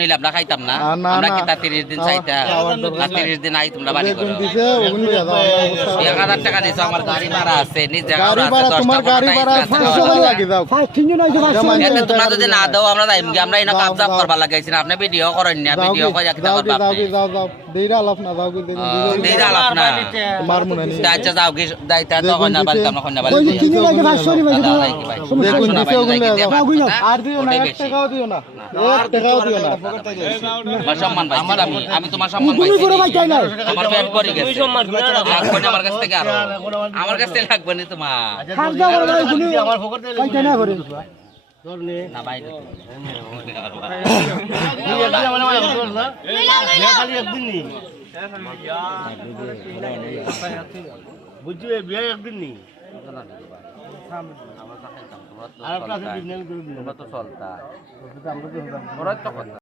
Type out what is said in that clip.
নিলে আমরা খাইতাম না আমরা কি তা 30 দিন চাইতা 30 দিন আই তোমরা বাড়ি করো 1000 টাকা দিছো আমার গাড়ি ভাড়া আছে নিজ জায়গা আছে 10 টাকা গাড়ি ভাড়া 500 টাকা লাগে দাও 500 নাই 500 এতে তোমরা যদি না দাও আমরা যাইম কি আমরা এনা কাবজাব করবা লাগাইছি না আপনি ভিডিও করেন না ভিডিও কই একটা করবা আপনি যাও দেইরা আলাপ না যাও কি দেইরা আলাপ না মারমু না নি আচ্ছা যাও কি দাইতা তো কইনা বাড়ি আমরা কইনা বাড়ি কিনি লাগে 500 নি ভাই দেখুন দিছে ওগুলো আর দিও না 1 টাকাও দিও না 1 টাকাও দিও না আমার সম্মান ভাই আমি তোমার সম্মান ভাই আমার পেট পড়ে গেছে সম্মান লাগবে না আমার কাছ থেকে আর আমার কাছ থেকে লাগবে না তোমার খাজা বড় ভাই গুনি আমার ফকর দে কই কেনা করে না ভাই খালি একদিন নি বুঝিয়ে বিয়ে একদিন নি আর প্লাস দিন তো চলতা আমরা তো